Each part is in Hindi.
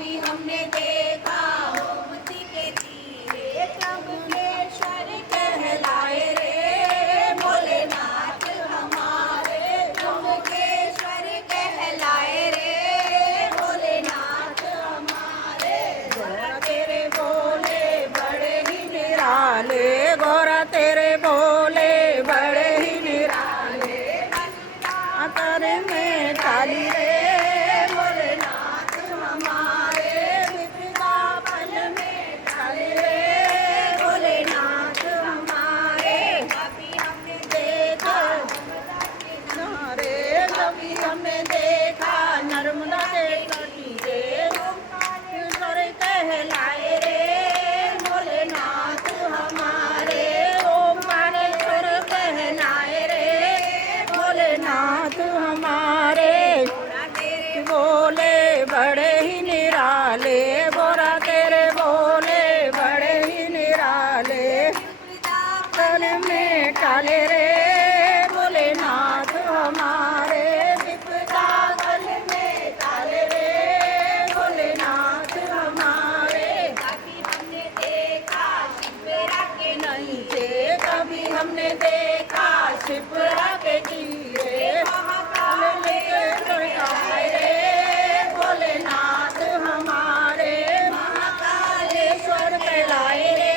कभी हमने देखा गोमती के तीरे त्र्यंबकेश्वर कहलाए रे भोलेनाथ हमारे त्र्यंबकेश्वर कहलाए रे भोलेनाथ हमारे गौरा तेरे भोले बड़े ही निराले गौरा तेरे भोले बड़े ही निराले अंतर में काली रे भोलेनाथ हमारे विपदा पल में काली रे भोलेनाथ हमारे कभी हमने देखा किनारे कभी हमने देखा नर्मदा के तीरे ओंकारेश्वर कहलाए रे भोलेनाथ हमारे ओंकारेश्वर कहलाए रे भोलेनाथ हमारे बोले बड़े ही निराले बोरा तेरे बोले बड़े ही निराले पल में काले रे भोलेनाथ हमारे विपदा पल में काले रे भोलेनाथ हमारे कभी हमने देखा शिवरा के नीचे कभी हमने देखा शिवरा के तीरे महाकाल कहलाए रे भोलेनाथ हमारे महाकालेश्वर कहलाए रे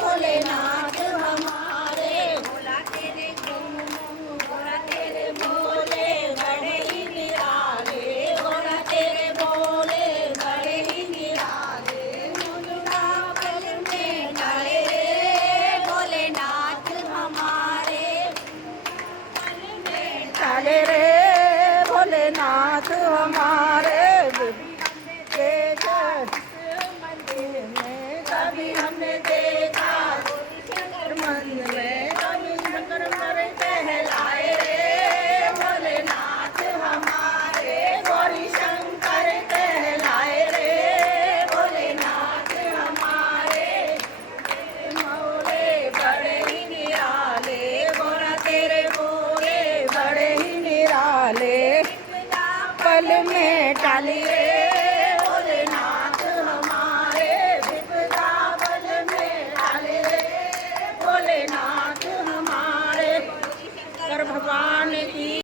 भोलेनाथ हमारे भोला तेरे भोला तेरे भोले बड़े ही निराले भोला तेरे भोले बड़े ही निराले मुंडा पल में डाले रे भोलेनाथ हमारे काले रे भोलेनाथ हमारे मंदिर में कभी हमने देखा मंदिर में कभी शंकर कहलाए रे भोलेनाथ हमारे गौरी शंकर कहलाए रे भोलेनाथ हमारे मौले बड़े ही निराले गोरा तेरे बोले बड़े ही निराले पल में टाली रे